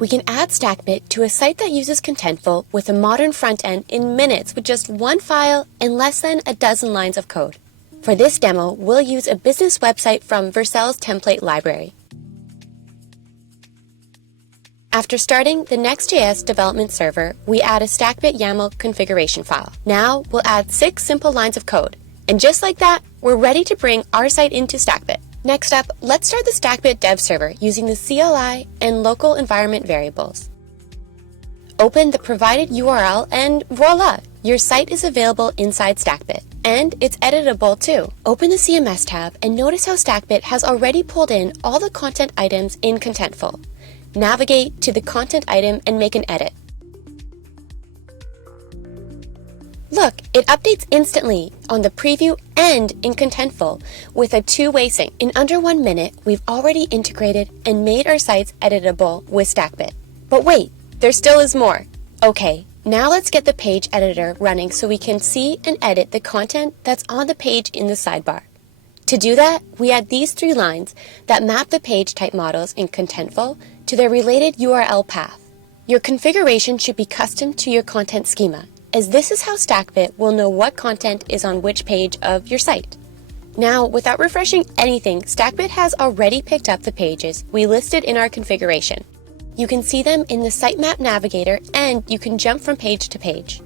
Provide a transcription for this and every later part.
We can add Stackbit to a site that uses Contentful with a modern front end in minutes with just one file and less than a dozen lines of code. For this demo, we'll use a business website from Vercel's template library. After starting the Next.js development server, we add a Stackbit YAML configuration file. Now, we'll add 6 simple lines of code. And just like that, we're ready to bring our site into Stackbit. Next up, let's start the Stackbit dev server using the CLI and local environment variables. Open the provided URL and voila! Your site is available inside Stackbit. And it's editable too. Open the CMS tab and notice how Stackbit has already pulled in all the content items in Contentful. Navigate to the content item and make an edit. Look, it updates instantly on the preview and in Contentful with a two-way sync. In under 1 minute, we've already integrated and made our sites editable with Stackbit. But wait, there still is more. Okay, now let's get the page editor running so we can see and edit the content that's on the page in the sidebar. To do that, we add these 3 lines that map the page type models in Contentful to their related URL path. Your configuration should be custom to your content schema, as this is how Stackbit will know what content is on which page of your site. Now, without refreshing anything, Stackbit has already picked up the pages we listed in our configuration. You can see them in the Sitemap Navigator, and you can jump from page to page.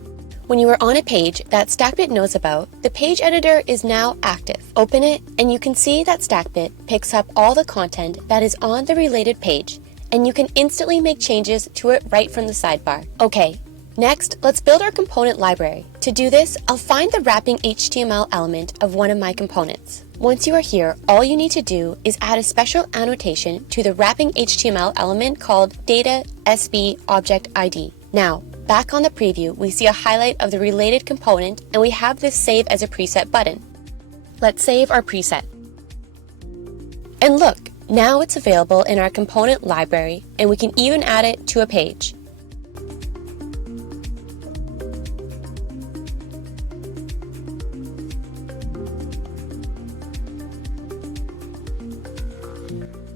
When you are on a page that Stackbit knows about, the page editor is now active. Open it, and you can see that Stackbit picks up all the content that is on the related page, and you can instantly make changes to it right from the sidebar. Okay, next, let's build our component library. To do this, I'll find the wrapping HTML element of one of my components. Once you are here, all you need to do is add a special annotation to the wrapping HTML element called data SB object ID. Now, back on the preview, we see a highlight of the related component, and we have this Save as a Preset button. Let's save our preset. And look, now it's available in our component library, and we can even add it to a page.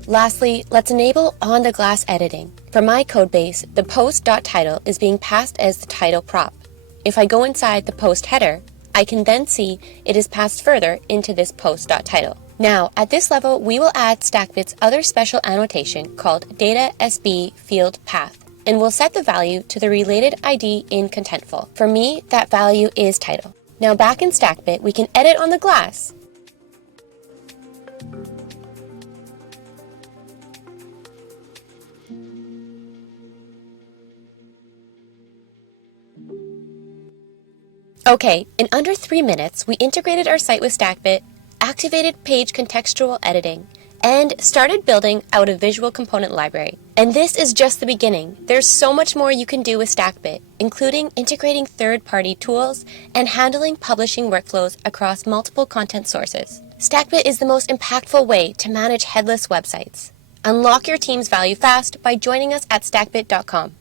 Lastly, let's enable on-the-glass editing. For my codebase, the post.title is being passed as the title prop. If I go inside the post header, I can then see it is passed further into this post.title. Now, at this level, we will add Stackbit's other special annotation called data SB field path, and we'll set the value to the related ID in Contentful. For me, that value is title. Now back in Stackbit, we can edit on the glass. Okay, in under 3 minutes, we integrated our site with Stackbit, activated page contextual editing, and started building out a visual component library. And this is just the beginning. There's so much more you can do with Stackbit, including integrating third-party tools and handling publishing workflows across multiple content sources. Stackbit is the most impactful way to manage headless websites. Unlock your team's value fast by joining us at stackbit.com.